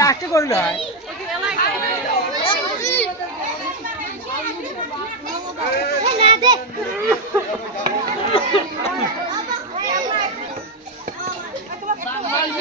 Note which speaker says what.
Speaker 1: লাষ্টে কৰিলো হয়